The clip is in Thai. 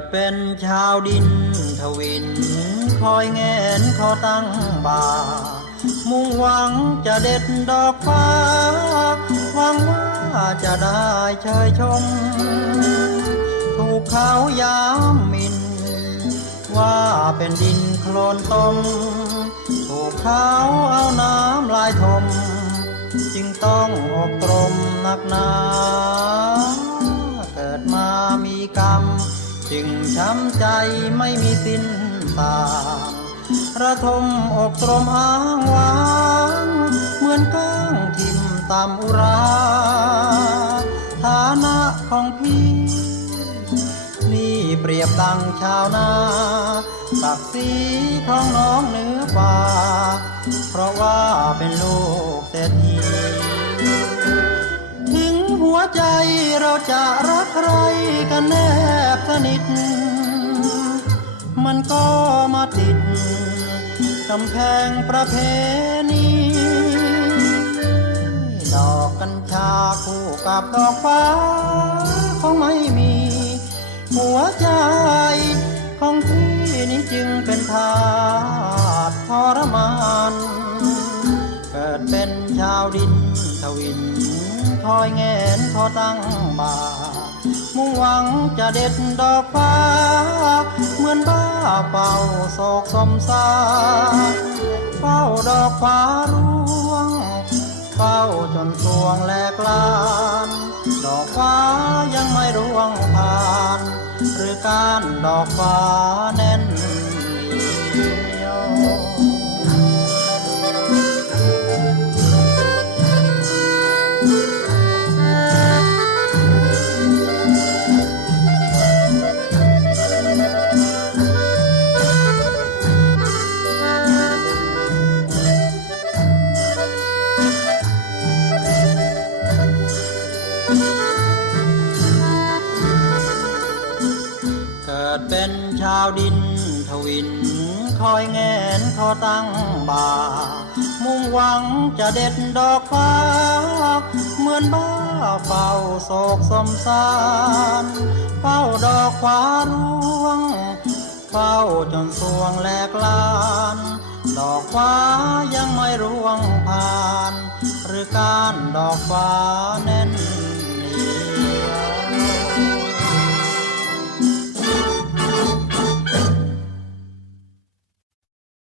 ดเป็นชาวดินทวิน คอยแงนขอตั้งบ่า มุ่งหวังจะเด็ดดอกฟ้า หวังว่าจะได้เชยชม ถูกเขายามมิน ว่าเป็นดินโคลนตมถูกเขาเอาน้ำลายถมจึงต้องอบรมหนักหนา จึงช้ำใจไม่มีสิ้นตาระทมอกตรมอ้างว้าง เหมือนก้างทิมตามอุรา ฐานะของพี่ นี่เปรียบดังชาวนาศักดิ์ศรีของน้องเหนือป่า เพราะว่าเป็นลูกเศรษฐี ใจเราจะรักใครกันแนบสนิท มันก็มาติดกำแพงประเพณีดอกกัญชาคู่กับดอกฟ้าคงไม่มี หัวใจของพี่นี้จึงเป็นทาสทรมาน เป็นชาวดินทวินคอยแงนขอตั้งบ่ามุ่งหวังจะเด็ดดอกฟ้า เหมือนบ้าเป่าโศกสมสาเฝ้าดอกฟ้าร่วงเฝ้าจนสวงแหลกลาน ดอกฟ้ายังไม่ร่วงผ่าน หรือการดอกฟ้าแน่น กิดเป็นชาวดินทวิน คอยแงนขอตั้งบ่า มุ่งหวังจะเด็ดดอกฟ้า เหมือนบ้าเฝ้าโศกสมสารเฝ้าดอกฟ้าร่วง เฝ้าจนสวงแหลกลาน ดอกฟ้ายังไม่ร่วงผ่าน หรือการดอกฟ้าแน่น